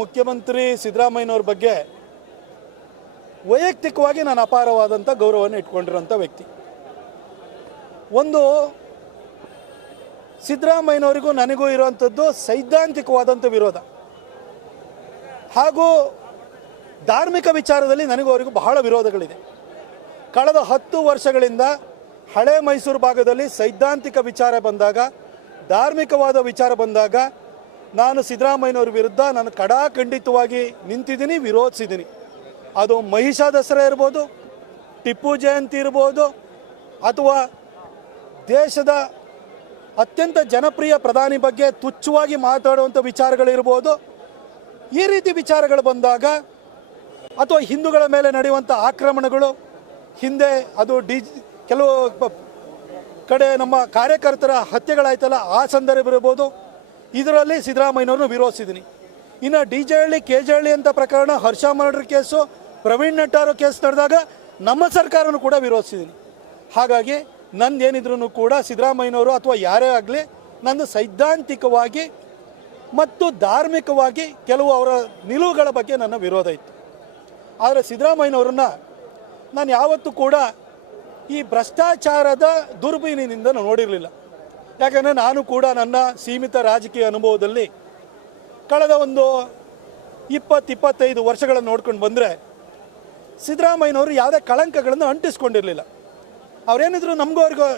ಮುಖ್ಯಮಂತ್ರಿ ಸಿದ್ದರಾಮಯ್ಯನವರ ಬಗ್ಗೆ ವೈಯಕ್ತಿಕವಾಗಿ ನಾನು ಅಪಾರವಾದಂಥ ಗೌರವವನ್ನು ಇಟ್ಕೊಂಡಿರುವಂಥ ವ್ಯಕ್ತಿ. ಒಂದು ಸಿದ್ದರಾಮಯ್ಯನವರಿಗೂ ನನಗೂ ಇರುವಂಥದ್ದು ಸೈದ್ಧಾಂತಿಕವಾದಂಥ ವಿರೋಧ, ಹಾಗೂ ಧಾರ್ಮಿಕ ವಿಚಾರದಲ್ಲಿ ನನಗೂ ಅವರಿಗೂ ಬಹಳ ವಿರೋಧಗಳಿದೆ. ಕಳೆದ 10 ವರ್ಷಗಳಿಂದ ಹಳೆ ಮೈಸೂರು ಭಾಗದಲ್ಲಿ ಸೈದ್ಧಾಂತಿಕ ವಿಚಾರ ಬಂದಾಗ, ಧಾರ್ಮಿಕವಾದ ವಿಚಾರ ಬಂದಾಗ ನಾನು ಸಿದ್ದರಾಮಯ್ಯನವರ ವಿರುದ್ಧ ನಾನು ಖಡಾಖಂಡಿತವಾಗಿ ನಿಂತಿದ್ದೀನಿ, ವಿರೋಧಿಸಿದ್ದೀನಿ. ಅದು ಮಹಿಷ ದಸರಾ ಇರ್ಬೋದು, ಟಿಪ್ಪು ಜಯಂತಿ ಇರ್ಬೋದು, ಅಥವಾ ದೇಶದ ಅತ್ಯಂತ ಜನಪ್ರಿಯ ಪ್ರಧಾನಿ ಬಗ್ಗೆ ತುಚ್ಛವಾಗಿ ಮಾತಾಡುವಂಥ ವಿಚಾರಗಳಿರ್ಬೋದು. ಈ ರೀತಿ ವಿಚಾರಗಳು ಬಂದಾಗ, ಅಥವಾ ಹಿಂದೂಗಳ ಮೇಲೆ ನಡೆಯುವಂಥ ಆಕ್ರಮಣಗಳು, ಹಿಂದೆ ಅದು ಕೆಲವು ಕಡೆ ನಮ್ಮ ಕಾರ್ಯಕರ್ತರ ಹತ್ಯೆಗಳಾಯ್ತಲ್ಲ, ಆ ಸಂದರ್ಭ ಇರ್ಬೋದು. ಇದರಲ್ಲಿ ಸಿದ್ದರಾಮಯ್ಯನವ್ರನ್ನ ವಿರೋಧಿಸಿದ್ದೀನಿ. ಇನ್ನು DJ-ಹಳ್ಳಿ KJ-ಹಳ್ಳಿ ಅಂತ ಪ್ರಕರಣ, ಹರ್ಷ ಮರ್ಡರ್ ಕೇಸು, ಪ್ರವೀಣ್ ನಟ್ಟಾರು ಕೇಸ್ ನಡೆದಾಗ ನಮ್ಮ ಸರ್ಕಾರನೂ ಕೂಡ ವಿರೋಧಿಸಿದ್ದೀನಿ. ಹಾಗಾಗಿ ನಂದೇನಿದ್ರೂ ಕೂಡ ಸಿದ್ದರಾಮಯ್ಯನವರು ಅಥವಾ ಯಾರೇ ಆಗಲಿ, ನಂದು ಸೈದ್ಧಾಂತಿಕವಾಗಿ ಮತ್ತು ಧಾರ್ಮಿಕವಾಗಿ ಕೆಲವು ಅವರ ನಿಲುವುಗಳ ಬಗ್ಗೆ ನನ್ನ ವಿರೋಧ ಇತ್ತು. ಆದರೆ ಸಿದ್ದರಾಮಯ್ಯನವ್ರನ್ನ ನಾನು ಯಾವತ್ತೂ ಕೂಡ ಈ ಭ್ರಷ್ಟಾಚಾರದ ದುರ್ಬೀನಿನಿಂದ ನೋಡಿರಲಿಲ್ಲ. ಯಾಕಂದರೆ ನಾನು ಕೂಡ ನನ್ನ ಸೀಮಿತ ರಾಜಕೀಯ ಅನುಭವದಲ್ಲಿ ಕಳೆದ ಒಂದು 20-25 ವರ್ಷಗಳನ್ನು ನೋಡ್ಕೊಂಡು ಬಂದರೆ ಸಿದ್ದರಾಮಯ್ಯನವರು ಯಾವುದೇ ಕಳಂಕಗಳನ್ನು ಅಂಟಿಸ್ಕೊಂಡಿರಲಿಲ್ಲ. ಅವರೇನಿದ್ರು ನಮಗೂ ಅವ್ರಿಗೂ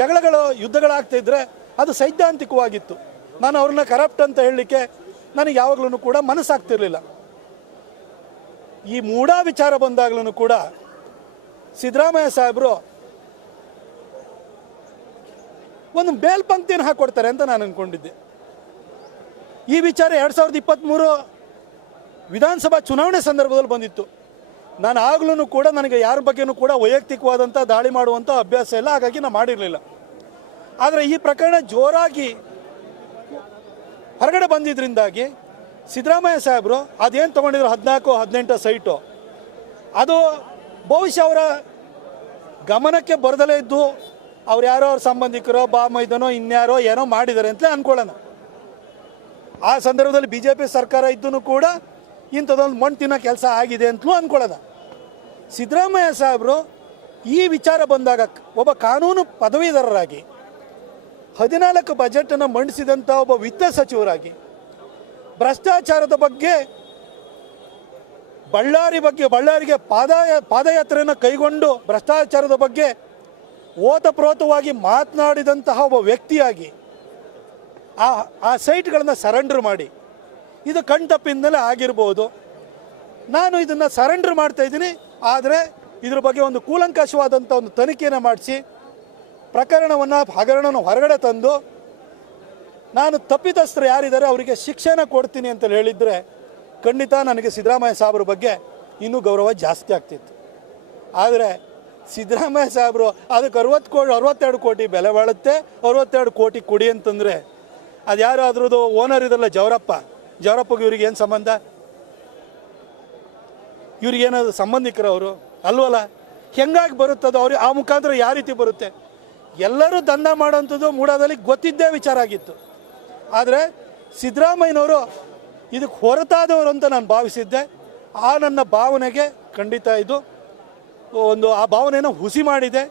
ಜಗಳಗಳು, ಯುದ್ಧಗಳಾಗ್ತಾಯಿದ್ರೆ ಅದು ಸೈದ್ಧಾಂತಿಕವಾಗಿತ್ತು. ನಾನು ಅವ್ರನ್ನ ಕರಪ್ಟ್ ಅಂತ ಹೇಳಲಿಕ್ಕೆ ನನಗೆ ಯಾವಾಗಲೂ ಕೂಡ ಮನಸ್ಸಾಗ್ತಿರ್ಲಿಲ್ಲ. ಈ ಮೂಢ ವಿಚಾರ ಬಂದಾಗಲೂ ಕೂಡ ಸಿದ್ದರಾಮಯ್ಯ ಸಾಹೇಬರು ಒಂದು ಮೇಲ್ಪಂಕ್ತಿಯನ್ನು ಹಾಕ್ಕೊಡ್ತಾರೆ ಅಂತ ನಾನು ಅಂದ್ಕೊಂಡಿದ್ದೆ. ಈ ವಿಚಾರ 2023 ವಿಧಾನಸಭಾ ಚುನಾವಣೆ ಸಂದರ್ಭದಲ್ಲಿ ಬಂದಿತ್ತು. ನಾನು ಆಗಲೂ ಕೂಡ ನನಗೆ ಯಾರ ಬಗ್ಗೆನೂ ಕೂಡ ವೈಯಕ್ತಿಕವಾದಂಥ ದಾಳಿ ಮಾಡುವಂಥ ಅಭ್ಯಾಸ ಇಲ್ಲ, ಹಾಗಾಗಿ ನಾನು ಮಾಡಿರಲಿಲ್ಲ. ಆದರೆ ಈ ಪ್ರಕರಣ ಜೋರಾಗಿ ಹೊರಗಡೆ ಬಂದಿದ್ದರಿಂದಾಗಿ ಸಿದ್ದರಾಮಯ್ಯ ಸಾಹೇಬರು ಅದೇನು ತೊಗೊಂಡಿದ್ರು 14-18 ಸೈಟು, ಅದು ಬಹುಶಃ ಅವರ ಗಮನಕ್ಕೆ ಬರದಲೇ ಇದ್ದು ಅವ್ರು ಯಾರೋ ಅವ್ರ ಸಂಬಂಧಿಕರೋ ಬಾಮೈದನೋ ಇನ್ಯಾರೋ ಏನೋ ಮಾಡಿದ್ದಾರೆ ಅಂತಲೇ ಅಂದ್ಕೊಳ್ಳೋಣ. ಆ ಸಂದರ್ಭದಲ್ಲಿ BJP ಸರ್ಕಾರ ಇದ್ದೂ ಕೂಡ ಇಂಥದ್ದೊಂದು ಮಣ್ಣು ತಿನ್ನೋ ಕೆಲಸ ಆಗಿದೆ ಅಂತಲೂ ಅಂದ್ಕೊಳ್ಳೋಣ. ಸಿದ್ದರಾಮಯ್ಯ ಸಾಹೇಬರು ಈ ವಿಚಾರ ಬಂದಾಗ ಒಬ್ಬ ಕಾನೂನು ಪದವೀಧರರಾಗಿ 14 ಬಜೆಟನ್ನು ಮಂಡಿಸಿದಂಥ ಒಬ್ಬ ವಿತ್ತ ಸಚಿವರಾಗಿ ಭ್ರಷ್ಟಾಚಾರದ ಬಗ್ಗೆ ಬಳ್ಳಾರಿಗೆ ಪಾದಯಾತ್ರೆಯನ್ನು ಕೈಗೊಂಡು ಭ್ರಷ್ಟಾಚಾರದ ಬಗ್ಗೆ ಓತಪ್ರೋತವಾಗಿ ಮಾತನಾಡಿದಂತಹ ಒಬ್ಬ ವ್ಯಕ್ತಿಯಾಗಿ ಆ ಸೈಟ್ಗಳನ್ನು ಸರೆಂಡರ್ ಮಾಡಿ, ಇದು ಕಣ್ತಪ್ಪಿಂದಲೇ ಆಗಿರ್ಬೋದು. ನಾನು ಇದನ್ನು ಸರೆಂಡರ್ ಮಾಡ್ತಾಯಿದ್ದೀನಿ, ಆದರೆ ಇದ್ರ ಬಗ್ಗೆ ಒಂದು ಕೂಲಂಕಷವಾದಂಥ ಒಂದು ತನಿಖೆಯನ್ನು ಮಾಡಿಸಿ ಹಗರಣವನ್ನು ಹೊರಗಡೆ ತಂದು ನಾನು ತಪ್ಪಿತಸ್ಥರು ಯಾರಿದ್ದಾರೆ ಅವರಿಗೆ ಶಿಕ್ಷೆನ ಕೊಡ್ತೀನಿ ಅಂತ ಹೇಳಿದರೆ ಖಂಡಿತ ನನಗೆ ಸಿದ್ದರಾಮಯ್ಯ ಸಾಹೇಬ್ರ ಬಗ್ಗೆ ಇನ್ನೂ ಗೌರವ ಜಾಸ್ತಿ ಆಗ್ತಿತ್ತು. ಆದರೆ ಸಿದ್ದರಾಮಯ್ಯ ಸಾಹೇಬರು ಅದಕ್ಕೆ 62 ಕೋಟಿ ಬೆಲೆ ಬಾಳುತ್ತೆ, 62 ಕೋಟಿ ಕೊಡಿ ಅಂತಂದರೆ ಅದು ಯಾರು ಅದ್ರದ್ದು ಓನರ್ ಇದಲ್ಲ, ಜವರಪ್ಪಗೆ ಇವ್ರಿಗೆ ಏನು ಸಂಬಂಧ? ಇವ್ರಿಗೇನಾದ್ರು ಸಂಬಂಧಿಕರು ಅವರು ಅಲ್ವಲ್ಲ? ಹೆಂಗಾಗಿ ಬರುತ್ತದು? ಅವ್ರಿಗೆ ಆ ಮುಖಾಂತರ ಯಾವ ರೀತಿ ಬರುತ್ತೆ? ಎಲ್ಲರೂ ದಂಧ ಮಾಡೋವಂಥದ್ದು ಮೂಡಾದಲ್ಲಿ ಗೊತ್ತಿದ್ದೇ ವಿಚಾರ ಆಗಿತ್ತು. ಆದರೆ ಸಿದ್ದರಾಮಯ್ಯನವರು ಇದಕ್ಕೆ ಹೊರತಾದವರು ಅಂತ ನಾನು ಭಾವಿಸಿದ್ದೆ. ಆ ನನ್ನ ಭಾವನೆಗೆ ಖಂಡಿತ ಇದು ಆ ಭಾವನೆಯನ್ನು ಹುಸಿ ಮಾಡಿದೆ.